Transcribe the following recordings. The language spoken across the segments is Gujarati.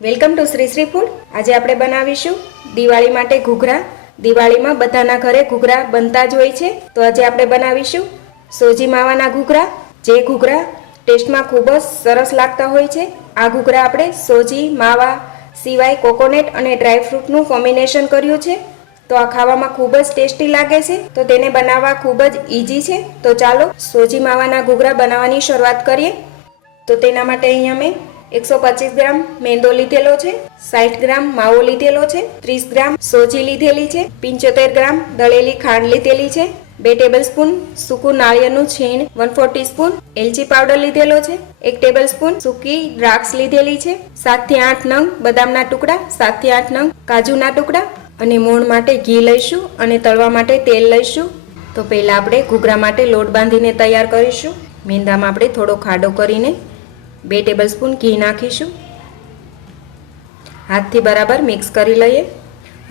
Welcome to Shri Shri food. આજે આપણે બનાવીશું દિવાળી માટે ઘૂઘરા। દિવાળીમાં બધાના ઘરે ઘૂઘરા બનતા જ હોય છે, તો આજે આપણે બનાવીશું સોજી માવાના ઘૂઘરા। જે ઘૂઘરા ટેસ્ટમાં ખૂબ જ સરસ લાગતા હોય છે। આ ઘૂઘરા આપણે સોજી માવા સિવાય કોકોનટ અને ડ્રાય ફ્રૂટનું કોમ્બિનેશન કર્યું છે, તો આ ખાવામાં ખૂબ જ ટેસ્ટી લાગે છે। તો તેને બનાવવા ખૂબ જ ઇઝી છે। તો ચાલો સોજી માવાના ઘૂઘરા બનાવવાની શરૂઆત કરીએ। તો તેના માટે અહીંયા મેં 125 ગ્રામ મેંદો લીધેલો છે, 60 ગ્રામ માવો લીધેલો છે, 30 ગ્રામ સોજી લીધેલી છે, 75 ગ્રામ દળેલી ખાંડ લીધેલી છે, 2 ટેબલસ્પૂન સૂકું નાળિયેરનું છીણ, 1/4 ટીસ્પૂન એલચી પાવડર લીધેલો છે, 1 ટેબલસ્પૂન સૂકી દ્રાક્ષ લીધેલી છે, 7 થી 8 નંગ બદામના ટુકડા, 7 થી 8 નંગ કાજુના ટુકડા અને મોણ માટે ઘી લઈશું અને તળવા માટે તેલ લઈશું। તો પહેલાં આપણે ઘૂઘરા માટે લોટ બાંધીને તૈયાર કરીશું। મેંદામાં આપણે થોડો ખાડો કરીને 2 ટેબલસ્પૂન ઘી નાખીશું, હાથથી બરાબર મિક્સ કરી લઈએ।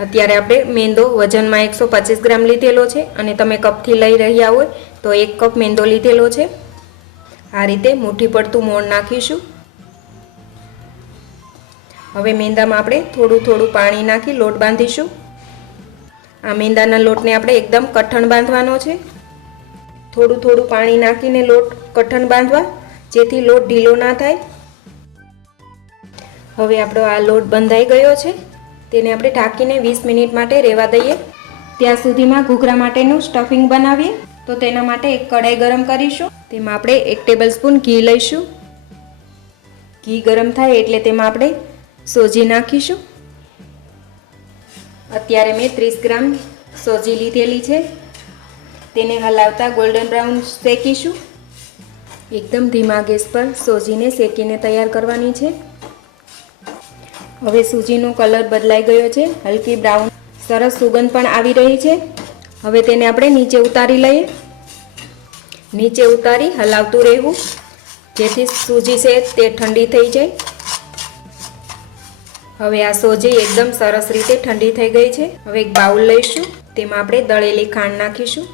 અત્યારે આપણે મેંદો વજનમાં 125 ગ્રામ લીધેલો છે અને તમે કપથી લઈ રહ્યા હોય તો 1 કપ મેંદો લીધેલો છે। આ રીતે મુઠ્ઠી પડતું મોણ નાખીશું। હવે મેંદામાં આપણે થોડું થોડું પાણી નાખી લોટ બાંધીશું। આ મેંદાના લોટને આપણે એકદમ કઠણ બાંધવાનો છે। થોડું થોડું પાણી નાખીને લોટ કઠણ બાંધવા, જેથી લોટ ઢીલો ના થાય। હવે આપણો આ લોટ બંધાઈ ગયો છે, તેને આપણે ઢાંકીને 20 મિનિટ માટે રહેવા દઈએ। ત્યાં સુધીમાં ઘૂઘરા માટેનું સ્ટફિંગ બનાવીએ। તો તેના માટે એક કઢાઈ ગરમ કરીશું, તેમાં આપણે 1 ટેબલસ્પૂન ઘી લઈશું। ઘી ગરમ થાય એટલે તેમાં આપણે સોજી નાખીશું। અત્યારે મેં 30 ગ્રામ સોજી લીધેલી છે, તેને હલાવતા ગોલ્ડન બ્રાઉન શેકીશું। એકદમ ધીમા ગેસ પર સોજીને શેકીને તૈયાર કરવાની છે। હવે સૂજીનો કલર બદલાઈ ગયો છે, હલકી બ્રાઉન સરસ સુગંધ પણ આવી રહી છે। હવે તેને આપણે નીચે ઉતારી લઈએ। નીચે ઉતારી હલાવતું રહેવું, જેથી સૂજી છે તે ઠંડી થઈ જાય। હવે આ સોજી એકદમ સરસ રીતે ઠંડી થઈ ગઈ છે। હવે એક બાઉલ લઈશું, તેમાં આપણે દળેલી ખાંડ નાખીશું।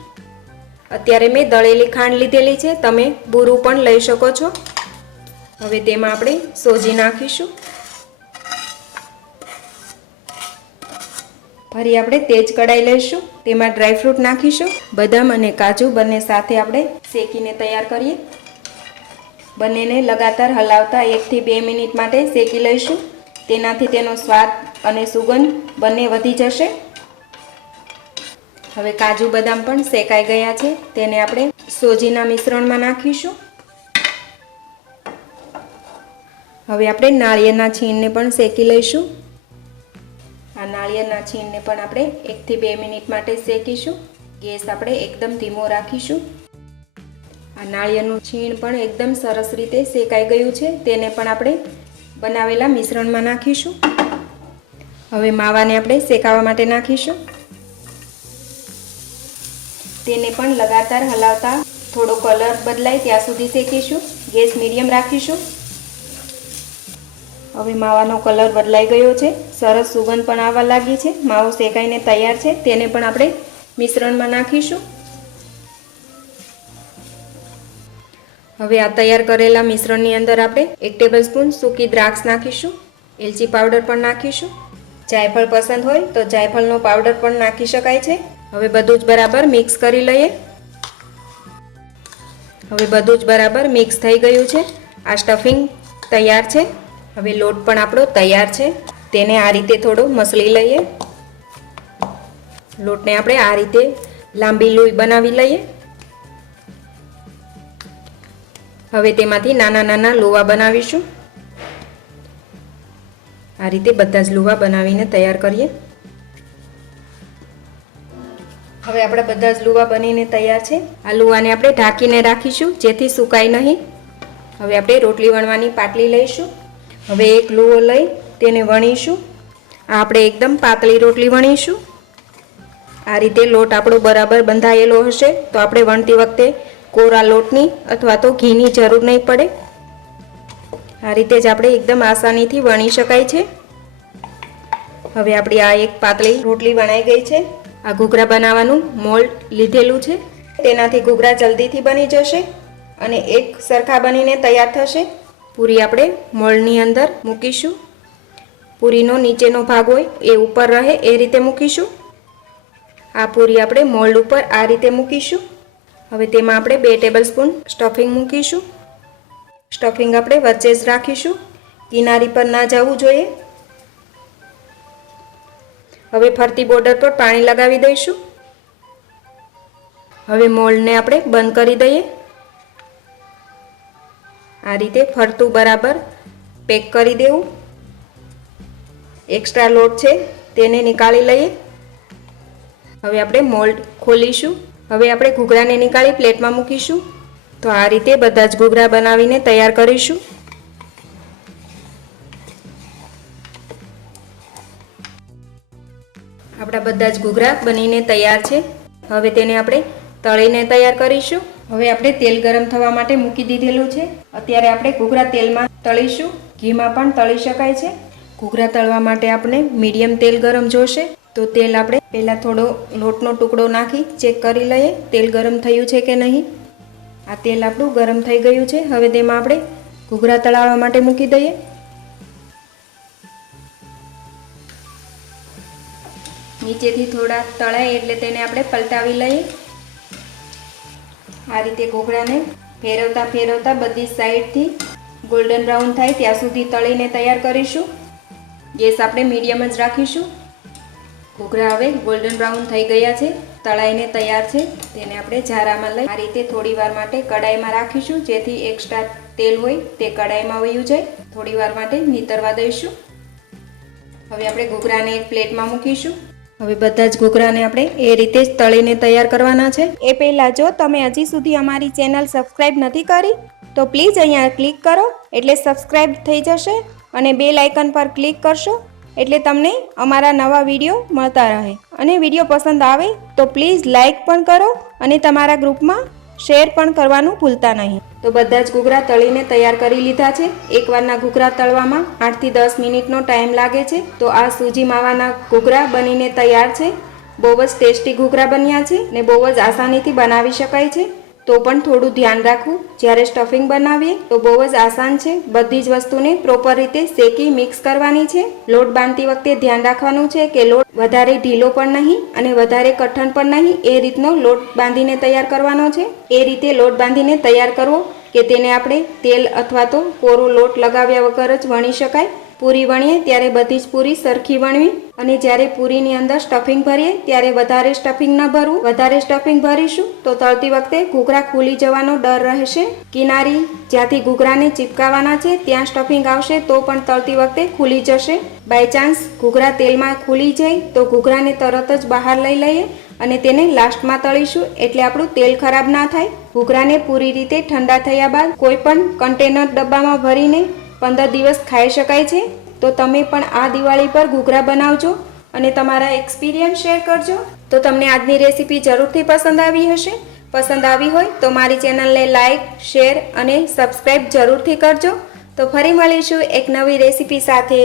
અત્યારે મેં દળેલી ખાંડ લીધેલી છે, તમે બુરું પણ લઈ શકો છો। હવે તેમાં આપણે સોજી નાખીશું। ફરી આપણે તેજ કઢાઈ લઈશું, તેમાં ડ્રાયફ્રૂટ નાખીશું। બદામ અને કાજુ બંને સાથે આપણે શેકીને તૈયાર કરીએ। બંનેને લગાતાર હલાવતા 1 થી 2 મિનિટ માટે શેકી લઈશું, તેનાથી તેનો સ્વાદ અને સુગંધ બંને વધી જશે। હવે કાજુ બદામ પણ શેકાઈ ગયા છે, તેને આપણે સોજીના મિશ્રણમાં નાખીશું। હવે આપણે નાળિયેરના છીણને પણ શેકી લઈશું। આ નાળિયેરના છીણને પણ આપણે 1 થી 2 મિનિટ માટે શેકીશું। ગેસ આપણે એકદમ ધીમો રાખીશું। આ નાળિયેરનું છીણ પણ એકદમ સરસ રીતે શેકાઈ ગયું છે, તેને પણ આપણે બનાવેલા મિશ્રણમાં નાખીશું। હવે માવાને આપણે શેકાવા માટે નાખીશું। તેને પણ લગાતાર હલાવતા થોડો કલર બદલાય ત્યાં સુધી શેકીશું। ગેસ મીડિયમ રાખીશું। હવે માવાનો કલર બદલાઈ ગયો છે, સરસ સુગંધ પણ આવવા લાગી છે। માવો શેકાઈને તૈયાર છે, તેને પણ આપણે મિશ્રણમાં નાખીશું। હવે આ તૈયાર કરેલા મિશ્રણની અંદર આપણે 1 ટેબલસ્પૂન સૂકી દ્રાક્ષ નાખીશું, એલચી પાવડર પણ નાખીશું। જાયફળ પસંદ હોય તો જાયફળનો પાવડર પણ નાખી શકાય છે। હવે બધું જ બરાબર મિક્સ કરી લઈએ। હવે બધું જ બરાબર મિક્સ થઈ ગયું છે। આ સ્ટફિંગ તૈયાર છે। હવે લોટ પણ આપણો તૈયાર છે, તેને આ રીતે થોડો મસળી લઈએ। લોટને આપણે આ રીતે લાંબી લોઈ બનાવી લઈએ। હવે તેમાંથી નાના નાના લુવા બનાવીશું। આ રીતે બધા જ લુવા બનાવીને તૈયાર કરીએ। હવે આપણા બધા જ લુવા બનીને તૈયાર છે। આ લુવાને આપણે ઢાંકીને રાખીશું, જેથી સુકાય નહીં। હવે આપણે રોટલી વણવાની પાટલી લઈશું। હવે એક લુવો લઈ તેને વણીશું। આપણે એકદમ પાતળી રોટલી વણીશું। આ રીતે લોટ આપણો બરાબર બંધાયેલો હશે તો આપણે વણતી વખતે કોરા લોટની અથવા તો ઘીની જરૂર નહીં પડે। આ રીતે જ આપણે એકદમ આસાનીથી વણી શકાય છે। હવે આપણી આ એક પાતળી રોટલી વણાઈ ગઈ છે। આ ઘૂઘરા બનાવવાનું મોલ્ડ લીધેલું છે, તેનાથી ઘૂઘરા જલ્દીથી બની જશે અને એક સરખા બનીને તૈયાર થશે। પૂરી આપણે મોલ્ડની અંદર મૂકીશું। પૂરીનો નીચેનો ભાગ હોય એ ઉપર રહે એ રીતે મૂકીશું. આ પૂરી આપણે મોલ્ડ ઉપર આ રીતે મૂકીશું. હવે તેમાં આપણે 2 ટેબલસ્પૂન સ્ટફિંગ મૂકીશું. સ્ટફિંગ આપણે વચ્ચે જ રાખીશું, કિનારી પર ના જવું જોઈએ. હવે ફરતી બોર્ડર પર પાણી લગાવી દઈશું. હવે મોલ્ડને આપણે બંધ કરી દઈએ. આ રીતે ફરતું બરાબર પેક કરી દેવું. એક્સ્ટ્રા લોટ છે તેને નીકાળી લઈએ. હવે આપણે મોલ્ડ ખોલીશું. હવે આપણે ઘૂઘરાને નીકાળી પ્લેટમાં મૂકીશું. તો આ રીતે બધા જ ઘૂઘરા બનાવીને તૈયાર કરીશું. આપણા બધા જ ઘૂઘરા બનીને તૈયાર છે. હવે તેને આપણે તળીને તૈયાર કરીશું. હવે આપણે તેલ ગરમ થવા માટે મૂકી દીધેલું છે. અત્યારે આપણે ઘૂઘરા તેલમાં તળીશું. ઘીમાં પણ તળી શકાય છે. ઘૂઘરા તળવા માટે આપણે મીડિયમ તેલ ગરમ જોશે. તો તેલ આપણે પહેલાં થોડો લોટનો ટુકડો નાખી ચેક કરી લઈએ તેલ ગરમ થયું છે કે નહીં. આ તેલ આપણું ગરમ થઈ ગયું છે. હવે તેમાં આપણે ઘૂઘરા તળાવવા માટે મૂકી દઈએ. નીચેથી થોડા તળાય એટલે તેને આપણે પલટાવી લઈએ. આ રીતે ઘૂઘરાને ફેરવતા ફેરવતા બધી સાઈડથી ગોલ્ડન બ્રાઉન થાય ત્યાં સુધી તળીને તૈયાર કરીશું. ગેસ આપણે મીડિયમ જ રાખીશું. ઘૂઘરા હવે ગોલ્ડન બ્રાઉન થઈ ગયા છે, તળાઈને તૈયાર છે. તેને આપણે ઝારામાં લઈ આ રીતે થોડી વાર માટે કડાઈમાં રાખીશું, જેથી એક્સ્ટ્રા તેલ હોય તે કડાઈમાં વયું જાય. થોડી વાર માટે નીતરવા દઈશું. હવે આપણે ઘૂઘરાને એક પ્લેટમાં મૂકીશું. હવે બધા જ ઘૂઘરાને આપણે એ રીતે જ તળીને તૈયાર કરવાના છે. એ પહેલાં જો તમે હજી સુધી અમારી ચેનલ સબસ્ક્રાઈબ નથી કરી તો પ્લીઝ અહીંયા ક્લિક કરો એટલે સબસ્ક્રાઈબ થઈ જશે અને બેલ આઇકન પર ક્લિક કરશો એટલે તમને અમારા નવા વિડીયો મળતા રહે. અને વિડીયો પસંદ આવે તો પ્લીઝ લાઇક પણ કરો અને તમારા ગ્રુપમાં શેર પણ કરવાનું ભૂલતા નહીં. તો બધા જ ઘૂઘરા તળીને તૈયાર કરી લીધા છે. એકવારના ઘૂઘરા તળવામાં 8 થી 10 મિનિટનો ટાઈમ લાગે છે. તો આ સૂજી માવાના ઘૂઘરા બનીને તૈયાર છે. બહુ જ ટેસ્ટી ઘૂઘરા બન્યા છે ને બહુ જ આસાનીથી બનાવી શકાય છે. તો પણ થોડું ધ્યાન રાખવું, જ્યારે સ્ટફિંગ બનાવીએ તો બહુ જ આસાન છે. બધી જ વસ્તુને પ્રોપર રીતે શેકી મિક્સ કરવાની છે. લોટ બાંધતી વખતે ધ્યાન રાખવાનું છે કે લોટ વધારે ઢીલો પણ નહીં અને વધારે કઠણ પણ નહીં. એ રીતનો લોટ બાંધીને તૈયાર કરવાનો છે. એ રીતે લોટ બાંધીને તૈયાર કરવો કે તેને આપણે તેલ અથવા તો કોરો લોટ લગાવ્યા વગર જ વણી શકાય. પૂરી વણીએ ત્યારે બધી જ પૂરી સરખી વણવી અને જ્યારે પૂરીની અંદર સ્ટફિંગ ભરીએ ત્યારે વધારે સ્ટફિંગ ન ભરવું. વધારે સ્ટફિંગ ભરીશું તો તળતી વખતે ઘૂઘરા ખુલી જવાનો ડર રહેશે. કિનારી જ્યાંથી ઘૂઘરાને ચીપકાવાના છે ત્યાં સ્ટફિંગ આવશે તો પણ તળતી વખતે ખુલી જશે. બાય ચાન્સ ઘૂઘરા તેલમાં ખુલી જાય તો ઘૂઘરાને તરત જ બહાર લઈ લઈએ અને તેને લાસ્ટમાં તળીશું એટલે આપણું તેલ ખરાબ ના થાય. ઘૂઘરાને પૂરી રીતે ઠંડા થયા બાદ કોઈ પણ કન્ટેનર ડબ્બામાં ભરીને 15 દિવસ ખાઈ શકાય છે. તો તમે પણ આ દિવાળી પર ઘૂઘરા બનાવજો અને તમારા એક્સપિરિયન્સ શેર કરજો. તો તમને આજની રેસીપી જરૂરથી પસંદ આવી હશે. પસંદ આવી હોય તો મારી ચેનલને લાઈક, શેર અને સબસ્ક્રાઈબ જરૂરથી કરજો. તો ફરી મળીશું એક નવી રેસીપી સાથે.